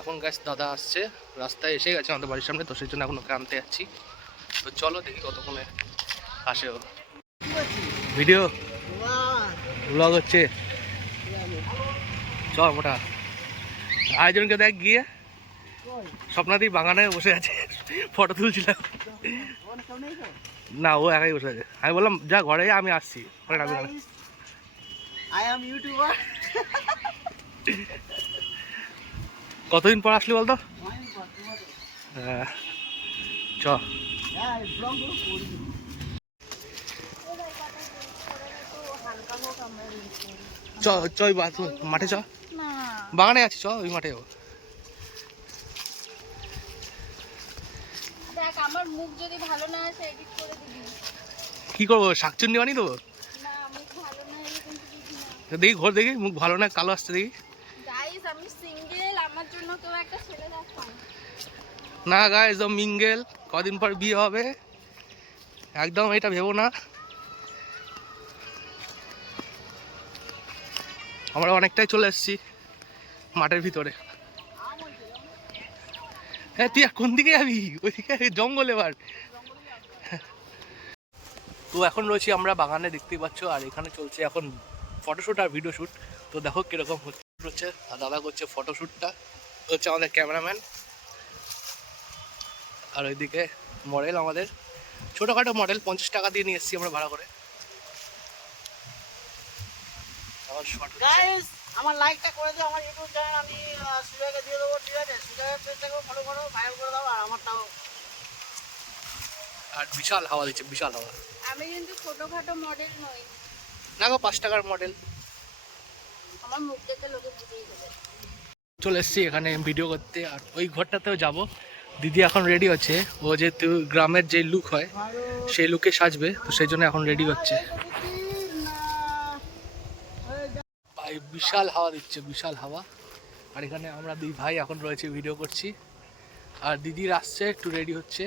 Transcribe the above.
এখন গাছ দাদা আসছে, রাস্তায় এসে গেছে আমাদের বাড়ির সামনে, তো সেই জন্য এখন ওকে আনতে যাচ্ছি। তো চলো দেখি কতক্ষণে আসে ও। ভিডিও ব্লগ হচ্ছে, চল মোটা আয়োজনকে দেখ গিয়ে। স্বপ্নাদি বাগানে বসে আছে, ফটো তুলছিলাম। না, ও একাই বসে আছে। আমি বললাম যা ঘরে যা, আমি আসছি। কতদিন পর আসলি বলতো? হ্যাঁ চ চ চ মাঠে চ, বাগানে আছি, চ ওই মাঠে যাবো। দেখ আমার মুখ যদি ভালো না আসে এডিট করে দিবি। কি করবো, শাকচুন্নি বানিয়ে দেবো? না মুখ ভালো না হলে কিন্তু দিবি না। দেখি ঘর দেখি, মুখ ভালো না কালো আসছে দেখি। গাইস আমি সিঙ্গেল, আমার জন্য কেউ একটা ছেলে দেখান। না গাইস ও মিঙ্গেল, কদিন পর বিয়ে হবে, একদম এটা ভেবো না। আমরা অনেকটাই চলে এসেছি মাঠের ভিতরে। হ্যাঁ তুই কোন দিকে যাবি? ওইদিকে জঙ্গল এবার। তো এখন রয়েছি আমরা বাগানে, দেখতেই পাচ্ছ, আর এখানে চলছে এখন ফটোশ্যুট আর ভিডিও শ্যুট। তো দেখো কিরকম হচ্ছে, আর দাদা করছে ফটোশ্যুটটা, হচ্ছে আমাদের ক্যামেরাম্যান। আর ওইদিকে মডেল, আমাদের ছোটোখাটো মডেল, 50 টাকা দিয়ে নিয়ে এসেছি আমরা ভাড়া করে। গাইস আমার লাইকটা করে দাও, আমার ইউটিউব চ্যানেল আমি সুজাকে দিয়ে দেবো, ঠিক আছে? সুজাকে পেজটা করে ফলো করো, ভাইরাল করে দাও, আর আমারটাও। আর বিশাল হাওয়া দিচ্ছে, বিশাল হাওয়া। আমি কিন্তু ছোটখাটো মডেল নই। না গো, 5 টাকার মডেল। আমার মুখ দেখে লোকে বুঝেই যাবে। চলে এসেছি এখানে ভিডিও করতে, আর ওই ঘরটাতেও যাব। দিদি এখন রেডি হচ্ছে, ও যেহেতু গ্রামের যে লুক হয় সেই লুকে সাজবে, তো সেই জন্য এখন রেডি হচ্ছে। ভাই বিশাল হাওয়া দিচ্ছে, বিশাল হাওয়া। আর এখানে আমরা দুই ভাই এখন রয়েছে, ভিডিও করছি। আর দিদির আসছে, একটু রেডি হচ্ছে।